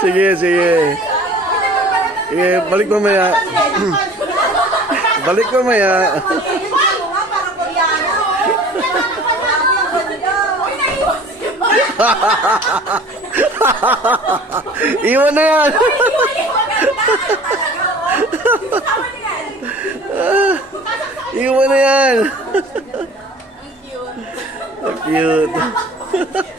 Sige, sige. Sige, balik mamaya. Balik mamaya. Iwan na yan. Iwan na yan. Cute. Cute.